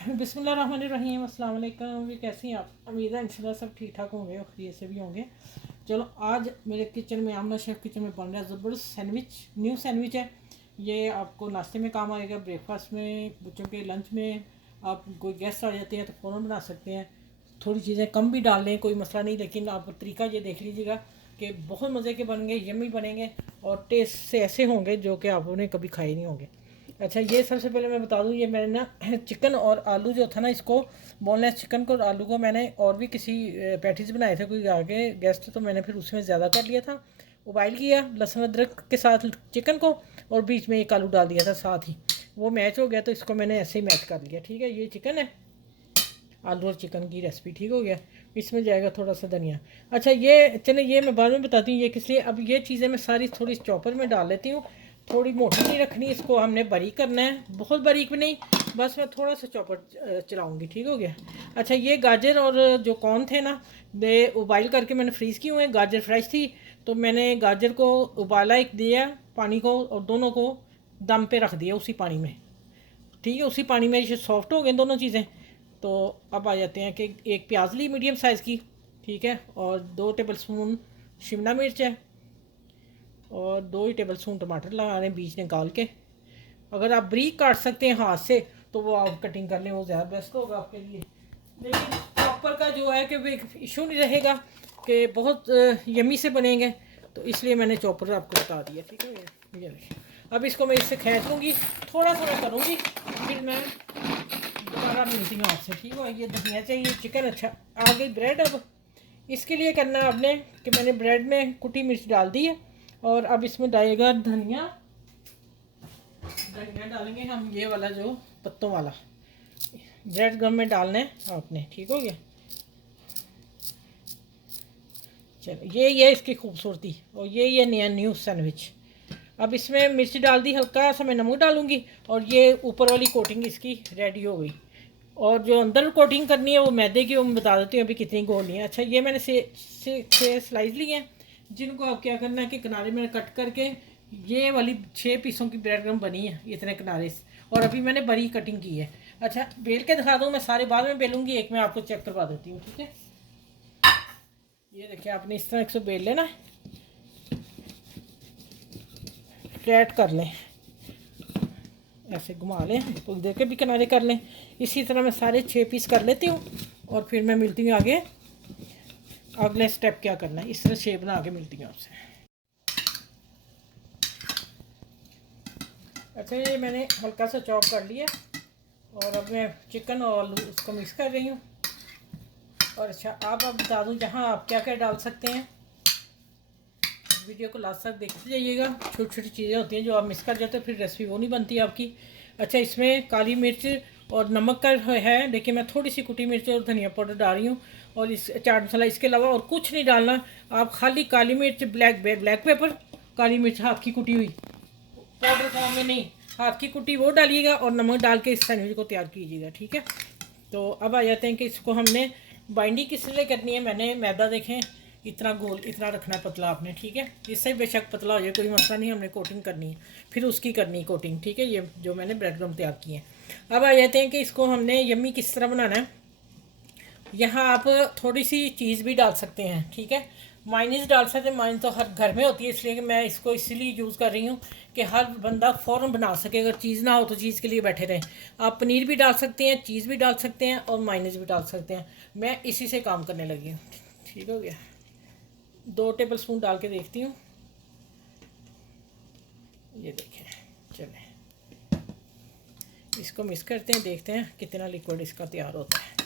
बिस्मिल्लाहिर्रहमानिर्रहीम, अस्सलाम वालेकुम। भी कैसी हैं आप? उम्मीद है इंशाल्लाह सब ठीक ठाक होंगे और खैरियत से भी होंगे। चलो, आज मेरे किचन में, आमना शेफ़ किचन में बन रहा है ज़बरदस्त सैंडविच। न्यू सैंडविच है ये। आपको नाश्ते में काम आएगा, ब्रेकफास्ट में, बच्चों के लंच में। आप कोई गेस्ट आ जाते हैं तो फ़ौरन बना सकते हैं। थोड़ी चीज़ें कम भी डाल लें, कोई मसला नहीं, लेकिन आप तरीका ये देख लीजिएगा कि बहुत मज़े के बनेंगे, यम्मी बनेंगे और टेस्ट से ऐसे होंगे जो कि आपने कभी खाए नहीं होंगे। अच्छा, ये सबसे पहले मैं बता दूं, ये मैंने ना चिकन और आलू जो था ना, इसको बोनलेस चिकन को और आलू को मैंने और भी किसी पैटीज बनाए थे कोई आगे गेस्ट, तो मैंने फिर उसमें ज़्यादा कर लिया था। उबाइल किया लहसुन अदरक के साथ चिकन को, और बीच में एक आलू डाल दिया था साथ ही। वो मैच हो गया तो इसको मैंने ऐसे ही मैच कर लिया। ठीक है, ये चिकन है, आलू और चिकन की रेसिपी। ठीक हो गया। इसमें जाएगा थोड़ा सा धनिया। अच्छा, ये चले, ये मैं बाद में बताती हूँ ये किस लिए। अब ये चीज़ें मैं सारी थोड़ी चॉपर में डाल लेती हूँ। थोड़ी मोटी नहीं रखनी, इसको हमने बारीक करना है, बहुत बारीक भी नहीं, बस मैं थोड़ा सा चॉपर चलाऊँगी। ठीक हो गया। अच्छा, ये गाजर और जो कॉर्न थे ना, वे उबाइल करके मैंने फ्रीज़ किए हुए हैं। गाजर फ्रेश थी तो मैंने गाजर को उबाला एक दिया पानी को, और दोनों को दम पे रख दिया उसी पानी में। ठीक है, उसी पानी में ये सॉफ्ट हो गए दोनों चीज़ें। तो अब आ जाते हैं कि एक प्याज ली मीडियम साइज़ की, ठीक है, और 2 टेबलस्पून शिमला मिर्च है, और 2 ही टेबलस्पून टमाटर लगा रहे हैं बीज निकाल के। अगर आप ब्रीक काट सकते हैं हाथ से तो वो आप कटिंग कर लें, वो ज़्यादा बेस्ट होगा आपके लिए। लेकिन प्रॉपर का जो है कि इशू नहीं रहेगा कि बहुत यमी से बनेंगे, तो इसलिए मैंने चॉपर आपको बता दिया। ठीक है, ये देखिए। अब इसको मैं इससे खींच लूँगी, थोड़ा थोड़ा करूँगी, फिर मैं दोबारा मिलती हूँ आपसे। ठीक है, ये धनिया चाहिए, चिकन। अच्छा, आ गई ब्रेड। अब इसके लिए करना है आपने कि मैंने ब्रेड में कुटी मिर्च डाल दी है, और अब इसमें डालेगा धनिया। धनिया डालेंगे हम ये वाला जो पत्तों वाला, ब्रेड गम में डालना है आपने। ठीक हो गया। चलो, ये इसकी खूबसूरती, और ये नया न्यू सैंडविच। अब इसमें मिर्च डाल दी, हल्का सा मैं नमक डालूंगी, और ये ऊपर वाली कोटिंग इसकी रेडी हो गई। और जो अंदर कोटिंग करनी है वो मैदे की, वो मैं बता देती हूँ अभी कितनी घोलनी है। अच्छा, ये मैंने छः स्लाइस लिए हैं, जिनको आप क्या करना है कि किनारे में कट करके, ये वाली 6 पीसों की ब्रेड क्रम बनी है इतने किनारे से, और अभी मैंने बड़ी कटिंग की है। अच्छा, बेल के दिखा दूँ, मैं सारे बाद में बेलूँगी, एक मैं आपको चेक करवा देती हूँ। ठीक है, ये देखिए, आपने इस तरह 100 बेल लेना है, फ्लैट कर लें, ऐसे घुमा लें, तो इधर के भी किनारे कर लें। इसी तरह मैं सारे 6 पीस कर लेती हूँ, और फिर मैं मिलती हूँ आगे, अगले स्टेप क्या करना है। इस तरह शेप बना के मिलती हूँ आपसे। अच्छा, ये मैंने हल्का सा चॉप कर लिया, और अब मैं चिकन और आलू इसको मिक्स कर रही हूँ। और अच्छा, आप अब बता दूँ जहाँ आप क्या क्या डाल सकते हैं, वीडियो को लास्ट तक देखते जाइएगा। छोटी छोटी चीज़ें होती हैं जो आप मिस कर जाते हैं, फिर रेसिपी वो नहीं बनती आपकी। अच्छा, इसमें काली मिर्च और नमक का है, लेकिन मैं थोड़ी सी कुटी मिर्च और धनिया पाउडर डाल रही हूँ, और इस चाट मसाला, इसके अलावा और कुछ नहीं डालना। आप खाली काली मिर्च, ब्लैक पेपर, काली मिर्च हाथ की कुटी हुई, पाउडर फॉर्म में नहीं, हाथ की कुटी वो डालिएगा, और नमक डाल के इस सैंडविच को तैयार कीजिएगा। ठीक है, तो अब आ जाते हैं कि इसको हमने बाइंडिंग किस लिए करनी है। मैंने मैदा देखें इतना गोल, इतना रखना है पतला आपने। ठीक है, इससे बेशक पतला हो जाए कोई मसला नहीं, हमने कोटिंग करनी है, फिर उसकी करनी है कोटिंग। ठीक है, ये जो मैंने ब्रेड क्रम्ब तैयार किए हैं। अब आ जाते हैं कि इसको हमने यम्मी किस तरह बनाना है। यहाँ आप थोड़ी सी चीज़ भी डाल सकते हैं। ठीक है, माइनीस डाल सकते हैं, माइनीस तो हर घर में होती है, इसलिए कि मैं इसको इसीलिए यूज़ कर रही हूँ कि हर बंदा फ़ौरन बना सके। अगर चीज़ ना हो तो चीज़ के लिए बैठे रहें। आप पनीर भी डाल सकते हैं, चीज़ भी डाल सकते हैं, और माइनीस भी डाल सकते हैं। मैं इसी से काम करने लगी हूँ। ठीक हो गया। 2 टेबल स्पून डाल के देखती हूँ, ये देखें। चलें, इसको मिक्स करते हैं, देखते हैं कितना लिक्विड इसका तैयार होता है।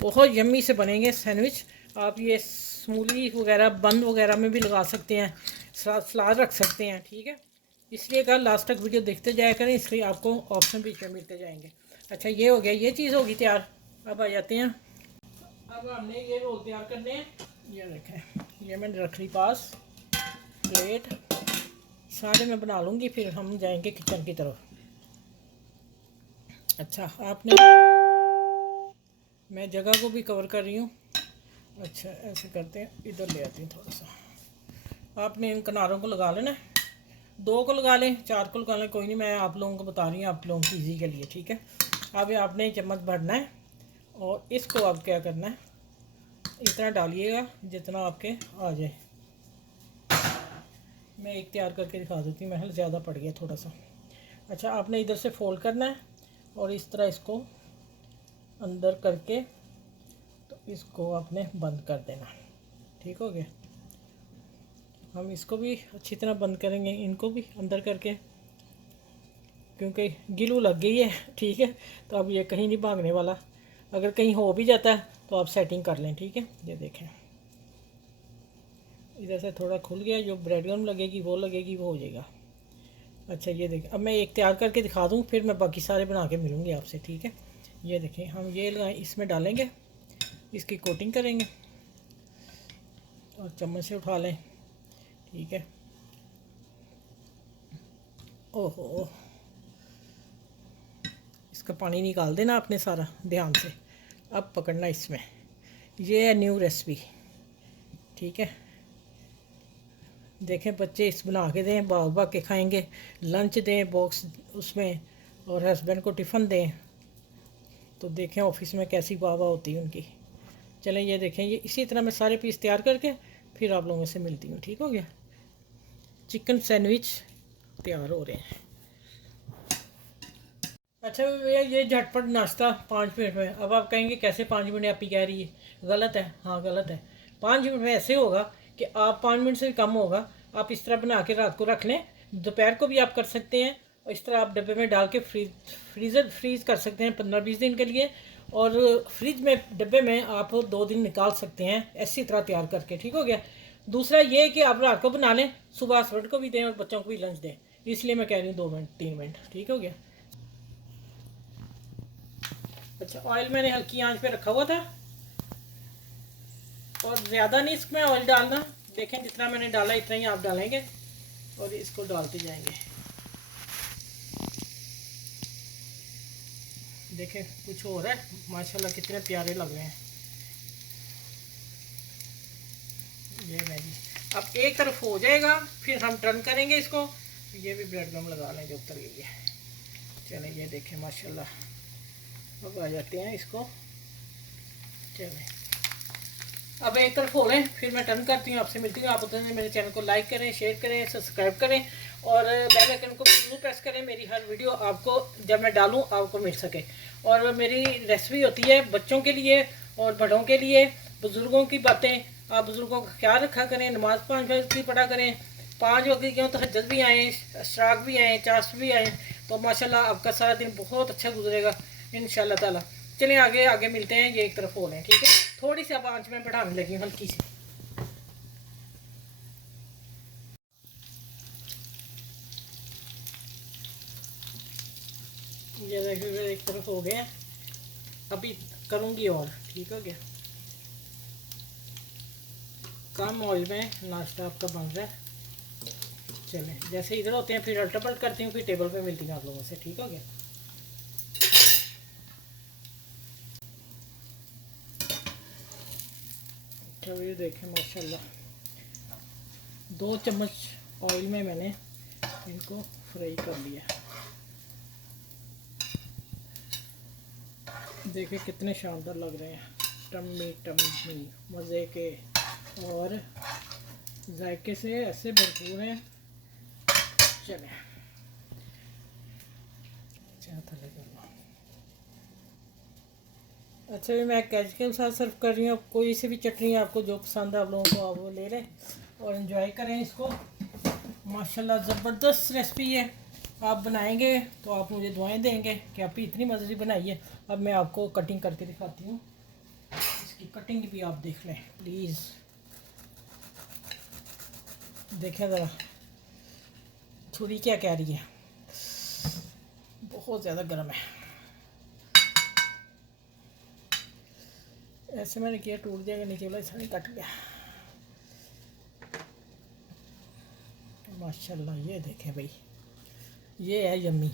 बहुत यम्मी से बनेंगे सैंडविच। आप ये स्मूली वगैरह, बन वगैरह में भी लगा सकते हैं, सलाद रख सकते हैं। ठीक है, इसलिए कहा लास्ट तक वीडियो देखते जाया करें, इसलिए आपको ऑप्शन बीच में मिलते जाएंगे। अच्छा, ये हो गया, ये चीज़ होगी तैयार। अब आ जाते हैं, अब हमने ये रोल तैयार करने हैं। ये देखें, ये मैंने रख ली पास प्लेट, सारे मैं बना लूँगी, फिर हम जाएंगे किचन की तरफ। अच्छा, आपने, मैं जगह को भी कवर कर रही हूँ। अच्छा, ऐसे करते हैं, इधर ले आती हूँ थोड़ा सा। आपने इन किनारों को लगा लेना है। 2 को लगा लें, 4 को लगा लें, कोई नहीं, मैं आप लोगों को बता रही हूँ आप लोगों की ईजी के लिए, ठीक है। अब आपने चम्मच भरना है और इसको आप क्या करना है, इतना डालिएगा जितना आपके आ जाए। मैं एक तैयार करके दिखा देती हूँ, महल ज़्यादा पड़ गया थोड़ा सा। अच्छा, आपने इधर से फोल्ड करना है और इस तरह इसको अंदर करके तो इसको आपने बंद कर देना, ठीक हो गया। हम इसको भी अच्छी तरह बंद करेंगे, इनको भी अंदर करके, क्योंकि गिलू लग गई है, ठीक है। तो अब ये कहीं नहीं भागने वाला। अगर कहीं हो भी जाता है तो आप सेटिंग कर लें, ठीक है। ये देखें, इधर से थोड़ा खुल गया, जो ब्रेड गम लगेगी वो हो जाएगा। अच्छा, ये देखें, अब मैं एक तैयार करके दिखा दूँ, फिर मैं बाकी सारे बना के मिलूँगी आपसे, ठीक है। ये देखें, हम ये लगाएं, इसमें डालेंगे, इसकी कोटिंग करेंगे और चम्मच से उठा लें, ठीक है। ओहो, इसका पानी निकाल देना आपने सारा ध्यान से। अब पकड़ना इसमें, ये है न्यू रेसिपी, ठीक है। देखें, बच्चे इस बना के दें, भाग भाग के खाएंगे। लंच दें बॉक्स उसमें, और हस्बैंड को टिफ़िन दें, तो देखें ऑफिस में कैसी वाह वाह होती है उनकी। चलें, ये देखें, ये इसी तरह मैं सारे पीस तैयार करके फिर आप लोगों से मिलती हूँ, ठीक हो गया। चिकन सैंडविच तैयार हो रहे हैं। अच्छा भैया, ये झटपट नाश्ता 5 मिनट में। अब आप कहेंगे कैसे 5 मिनट आप ही कह रही है, गलत है। हाँ गलत है। 5 मिनट में ऐसे होगा कि आप 5 मिनट से भी कम होगा। आप इस तरह बना के रात को रख लें, दोपहर को भी आप कर सकते हैं, और इस तरह आप डब्बे में डाल के फ्रीज़ कर सकते हैं 15-20 दिन के लिए। और फ्रिज में डब्बे में आप 2 दिन निकाल सकते हैं ऐसी तरह तैयार करके, ठीक हो गया। दूसरा ये कि आप रात को बना लें, सुबह हस्बैंड को भी दें और बच्चों को भी लंच दें, इसलिए मैं कह रही हूँ 2-3 मिनट, ठीक हो गया। अच्छा, ऑयल मैंने हल्की आंच पे रखा हुआ था, और ज़्यादा नहीं इसमें ऑयल डालना। देखें, जितना मैंने डाला इतना ही आप डालेंगे और इसको डालते जाएंगे। देखें, कुछ हो रहा है, माशाल्लाह कितने प्यारे लग रहे हैं। ये मैगी अब एक तरफ हो जाएगा, फिर हम टर्न करेंगे इसको। ये भी ब्रेड गम लगा लें जो उतर गई है। चलें, ये देखें माशाल्लाह। अब आ जाते हैं इसको। चलें, अब एक तरफ हो रहे हैं, फिर मैं टर्न करती हूँ, आपसे मिलती हूँ। आप उधर मेरे चैनल को लाइक करें, शेयर करें, सब्सक्राइब करें और बेल आइकन को जरूर प्रेस करें, मेरी हर वीडियो आपको जब मैं डालूँ आपको मिल सके। और मेरी रेसिपी होती है बच्चों के लिए और बड़ों के लिए, बुज़ुर्गों की बातें। आप बुज़ुर्गों का ख्याल रखा करें, नमाज़ 5 वक्त की पढ़ा करें। 5 वक्त की तो हजत भी आए, शराक भी आए, चाश भी आए, तो माशाल्लाह आपका सारा दिन बहुत अच्छा गुजरेगा इंशाल्लाह ताला। चलिए आगे आगे मिलते हैं। ये एक तरफ हो रहे हैं, ठीक है। थोड़ी सी अब आंच में बढ़ाने लगी हूँ, हल्की सी। ये देखिए, एक तरफ हो गए हैं, अभी करूँगी और, ठीक हो गया। कम ऑयल में नाश्ता आपका बन रहा है। चलें, जैसे इधर होते हैं फिर अल्टर पलट करती हूँ, फिर टेबल पे मिलती हूँ आप लोगों से, ठीक हो गया। तो ये देखें माशाल्लाह, 2 चम्मच ऑयल में मैंने इनको फ्राई कर लिया। देखिए कितने शानदार लग रहे हैं, टम्मी टम्मी मज़े के और जायके से ऐसे भरपूर हैं। चलें, अच्छा भी मैं कैच के साथ सर्व कर रही हूँ। कोई सी भी चटनी आपको जो पसंद है आप लोगों को आप वो ले लें और इन्जॉय करें इसको। माशाल्लाह ज़बरदस्त रेसिपी है, आप बनाएंगे तो आप मुझे दुआएं देंगे कि आपकी इतनी मज़े की बनाई है। अब मैं आपको कटिंग करके दिखाती हूँ, इसकी कटिंग भी आप देख लें प्लीज़। देखें ज़रा, छुरी क्या कह रही है, बहुत ज़्यादा गर्म है। ऐसे मैंने किया, टूट जाएगा नीचे वाला, ऐसा नहीं कट गया। माशाल्लाह, ये देखें भाई, ये है यम्मी,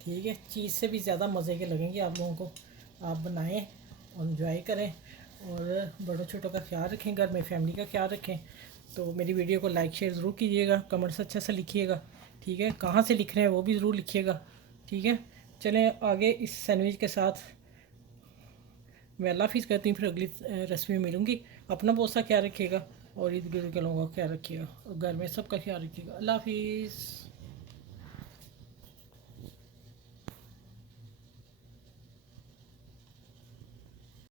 ठीक है। चीज़ से भी ज़्यादा मज़े के लगेंगे आप लोगों को। आप बनाएं और इन्जॉय करें और बड़ों छोटों का ख्याल रखें, घर में फैमिली का ख्याल रखें। तो मेरी वीडियो को लाइक शेयर ज़रूर कीजिएगा, कमेंट्स अच्छा सा लिखिएगा, ठीक है। कहाँ से लिख रहे हैं वो भी ज़रूर लिखिएगा, ठीक है। चलें आगे इस सैंडविच के साथ मैं अल्लाह हाफिज़ कहती हूँ, फिर अगली रेसिपी में मिलूँगी। अपना बहुत सा ख्याल रखिएगा और इर्द गिर्द के लोगों का ख्याल रखिएगा और घर में सबका ख्याल रखिएगा। अल्लाह हाफिज़।